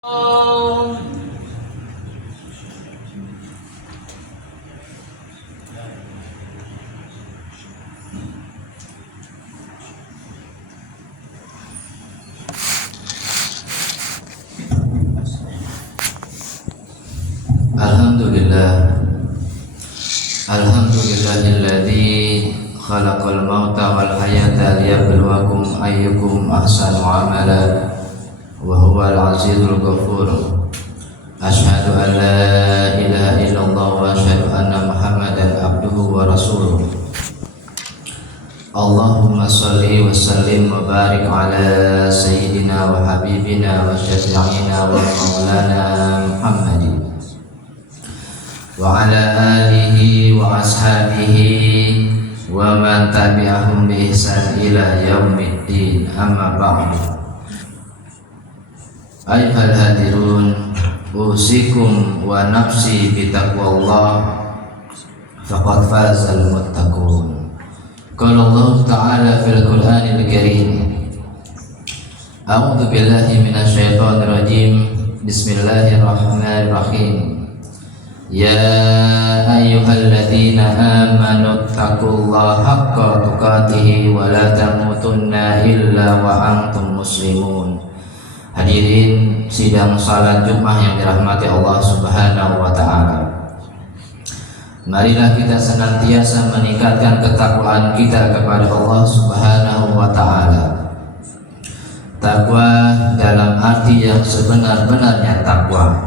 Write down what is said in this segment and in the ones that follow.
Oh. Alhamdulillahilladzi khalaqal mauta wal hayata liyabluwakum ayyukum ahsanu amala wa huwal azizul ghafur. Asyhadu an la ilaha illallah wa asyhadu anna Muhammadan abduhu wa rasuluh. Allahumma salli wa sallim wa barik ala sayyidina wa habibina wa syafi'ina wa maulana Muhammadin wa ala alihi wa ashabihi wa man tabi'ahum bi ihsan ila yaumiddin, amma ba'du. Ayyuhal hadirun, usikum wa nafsi bi taqwallah faqad fazal muttaqun. Qala Allah ta'ala fil Qur'anil Karim, a'udzu billahi minasyaitonir rajim. Bismillahirrahmanirrahim. Ya ayyuhalladzina amanu taqullaha haqqa tuqatih wa la tamutunna illa wa antum muslimun. Hadirin sidang salat Jumat yang dirahmati Allah Subhanahu wa taala. Marilah kita senantiasa meningkatkan ketakwaan kita kepada Allah Subhanahu wa taala. Takwa dalam arti yang sebenar-benarnya takwa,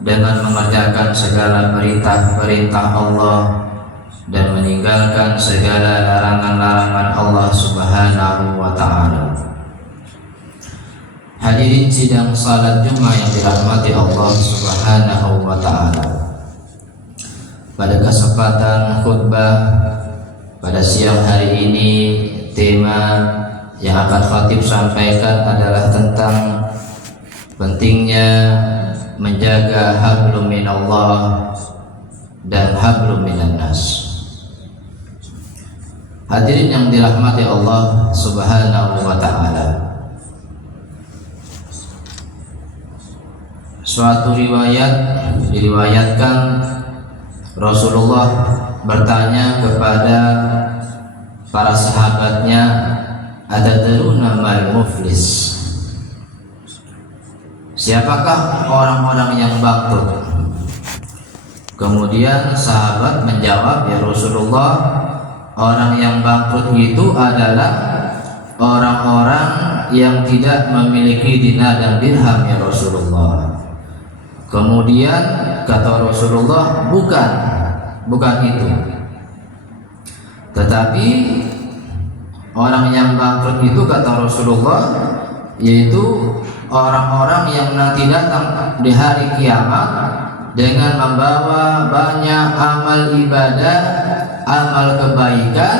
dengan mengerjakan segala perintah-perintah Allah dan meninggalkan segala larangan-larangan Allah Subhanahu wa taala. Hadirin sidang salat Jumat yang dirahmati Allah Subhanahu wa taala. Pada kesempatan khutbah pada siang hari ini, tema yang akan khatib sampaikan adalah tentang pentingnya menjaga hablum minallah dan hablum minan nas. Hadirin yang dirahmati Allah Subhanahu wa taala. Suatu riwayat diriwayatkan Rasulullah bertanya kepada para sahabatnya, "Atadruna mal muflis?" Siapakah orang-orang yang bangkrut? Kemudian sahabat menjawab, "Ya Rasulullah, orang yang bangkrut itu adalah orang-orang yang tidak memiliki dinar dan dirham, ya Rasulullah." Kemudian kata Rasulullah, bukan itu. Tetapi orang yang bangkrut itu, kata Rasulullah, yaitu orang-orang yang nanti datang di hari kiamat dengan membawa banyak amal ibadah, amal kebaikan,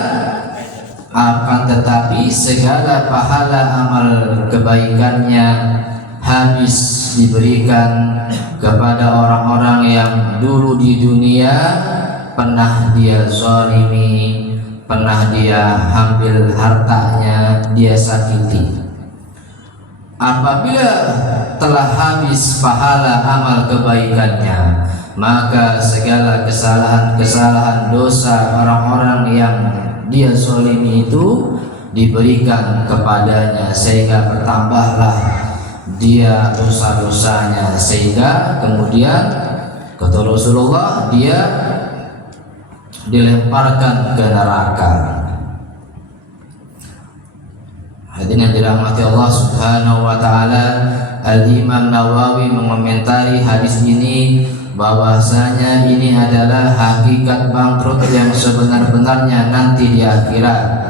akan tetapi segala pahala amal kebaikannya habis diberikan kepada orang-orang yang dulu di dunia pernah dia zalimi, pernah dia ambil hartanya, dia sakiti. Apabila telah habis pahala amal kebaikannya, maka segala kesalahan dosa orang-orang yang dia zalimi itu diberikan kepadanya, sehingga bertambahlah dia dosa-dosanya, sehingga kemudian kata Rasulullah dia dilemparkan ke neraka. Hadirin yang dirahmati Allah Subhanahu wa taala, Al-Imam Nawawi mengomentari hadis ini bahwasanya ini adalah hakikat bangkrut yang sebenar-benarnya nanti di akhirat.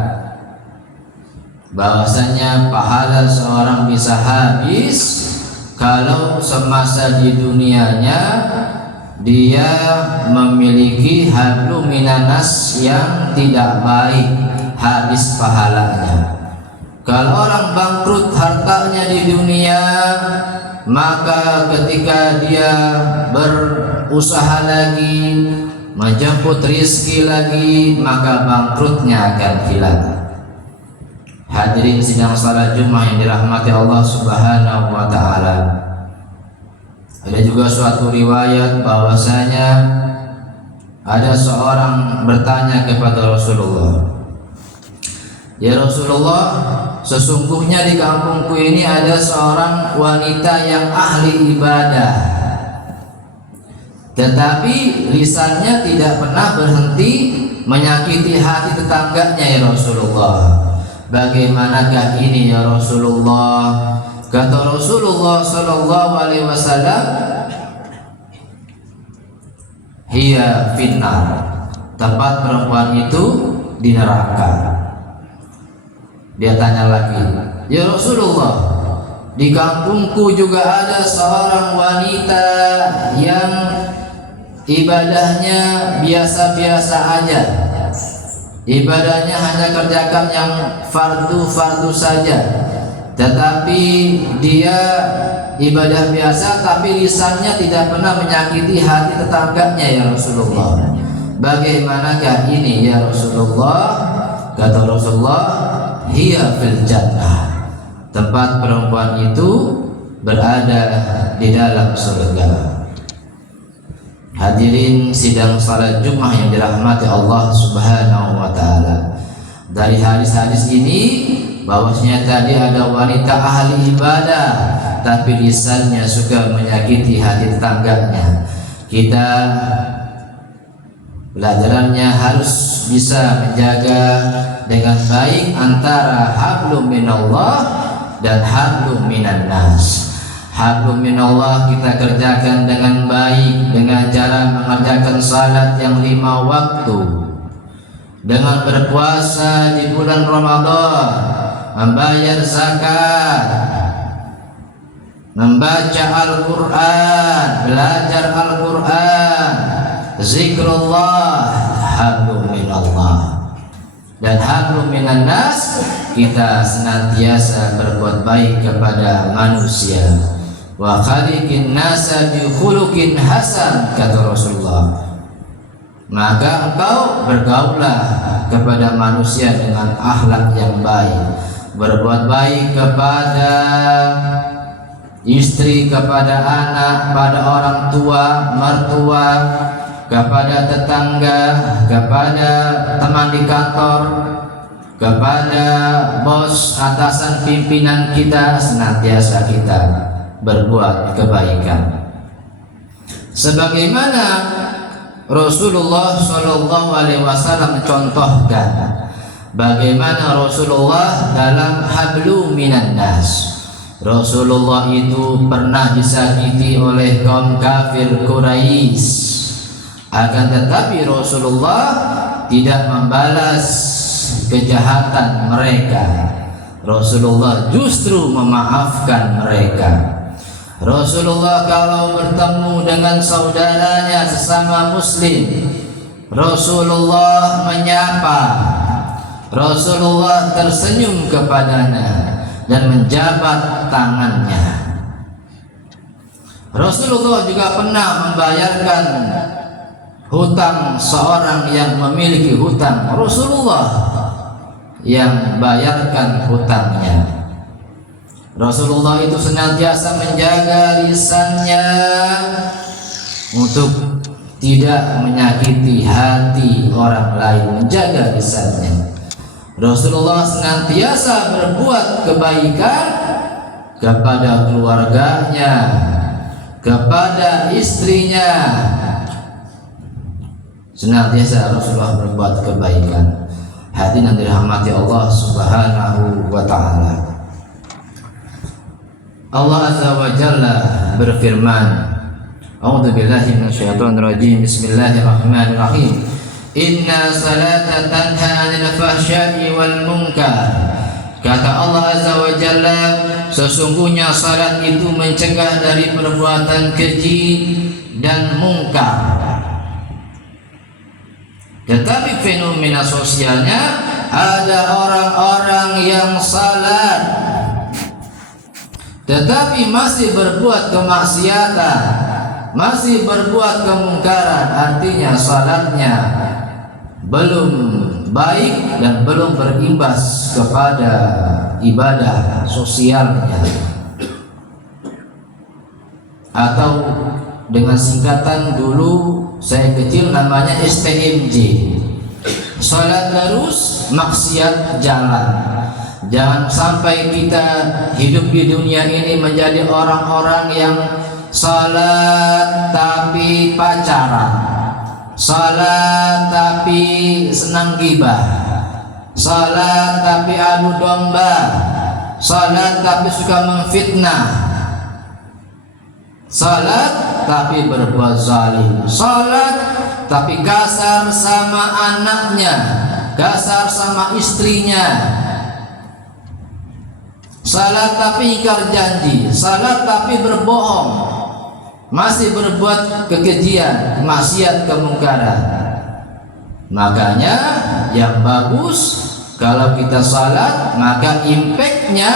Bahwasanya pahala seorang bisa habis kalau semasa di dunianya dia memiliki hablum minanas yang tidak baik, habis pahalanya. Kalau orang bangkrut hartanya di dunia, maka ketika dia berusaha lagi, menjemput rizki lagi, maka bangkrutnya akan hilang. Hadirin sidang salat Jumat yang dirahmati Allah Subhanahu wa taala. Ada juga suatu riwayat bahwasanya ada seorang bertanya kepada Rasulullah, "Ya Rasulullah, sesungguhnya di kampungku ini ada seorang wanita yang ahli ibadah, tetapi lisannya tidak pernah berhenti menyakiti hati tetangganya ya Rasulullah. Bagaimanakah ini ya Rasulullah?" Kata Rasulullah sallallahu alaihi wasallam, "Hiya finnar." Tempat perempuan itu di neraka. Dia tanya lagi, "Ya Rasulullah, di kampungku juga ada seorang wanita yang ibadahnya biasa-biasa aja. Ibadahnya hanya kerjakan yang fardu-fardu saja. Tetapi dia ibadah biasa, tapi lisannya tidak pernah menyakiti hati tetangganya ya Rasulullah. Bagaimanakah ini ya Rasulullah?" Kata Rasulullah, "Hiya fil jannah." Tempat perempuan itu berada di dalam surga. Hadirin sidang salat Jumat yang dirahmati Allah Subhanahu wa taala. Dari hadis-hadis ini bahwasanya tadi ada wanita ahli ibadah tapi lisannya suka menyakiti hati tetangganya. Kita pelajarannya harus bisa menjaga dengan baik antara hablum minallah dan hablum minan nas. Hablum minallah kita kerjakan dengan baik dengan cara mengerjakan salat yang 5 waktu, dengan berpuasa di bulan Ramadan, membayar zakat, membaca Al-Quran, belajar Al-Quran, zikrullah. Hablum minallah. Dan hablum minan nas, kita senantiasa berbuat baik kepada manusia. Wa khaliqin nasa bi khuluqin hasan, kata Rasulullah. Maka engkau bergaulah kepada manusia dengan akhlak yang baik, berbuat baik kepada istri, kepada anak, pada orang tua, mertua, kepada tetangga, kepada teman di kantor, kepada bos, atasan, pimpinan kita, senantiasa kita berbuat kebaikan. Sebagaimana Rasulullah Shallallahu Alaihi Wasallam mencontohkan bagaimana Rasulullah dalam hablu minan nas. Rasulullah itu pernah disakiti oleh kaum kafir Quraisy, akan tetapi Rasulullah tidak membalas kejahatan mereka. Rasulullah justru memaafkan mereka. Rasulullah kalau bertemu dengan saudaranya sesama muslim, Rasulullah menyapa, Rasulullah tersenyum kepadanya dan menjabat tangannya. Rasulullah juga pernah membayarkan hutang seorang yang memiliki hutang. Rasulullah yang bayarkan hutangnya. Rasulullah itu senantiasa menjaga lisannya untuk tidak menyakiti hati orang lain, menjaga lisannya. Rasulullah senantiasa berbuat kebaikan kepada keluarganya, kepada istrinya. Senantiasa Rasulullah berbuat kebaikan. Hadirin yang dirahmati Allah Subhanahu wa taala. Allah Azza wa Jalla berfirman, A'udzu billahi minasyaitonir rajim. Bismillahirrahmanirrahim. Inna salata tanha 'anil fahsya'i wal munkar. Kata Allah Azza wa Jalla, sesungguhnya salat itu mencegah dari perbuatan keji dan mungkar. Tetapi fenomena sosialnya ada orang-orang yang salat tetapi masih berbuat kemaksiatan, masih berbuat kemungkaran. Artinya salatnya belum baik dan belum berimbas kepada ibadah sosialnya. atau dengan singkatan dulu saya kecil namanya STMJ. Salat terus, maksiat jalan. Jangan sampai kita hidup di dunia ini menjadi orang-orang yang salat tapi pacaran, salat tapi senang gibah, salat tapi adu domba, salat tapi suka memfitnah, salat tapi berbuat zalim, salat tapi kasar sama anaknya, kasar sama istrinya, salat tapi ingkar janji, salat tapi berbohong, masih berbuat kekejian, maksiat, kemungkaran. Makanya yang bagus kalau kita salat, maka impactnya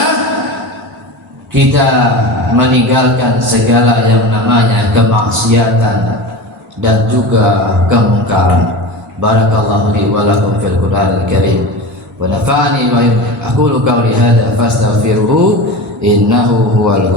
kita meninggalkan segala yang namanya kemaksiatan dan juga kemungkaran. Barakallahu li wa lakum fil Qur'anil Karim wa nafa'ani wa aqulu qawli hadza fastaghfiruhu innahu huwal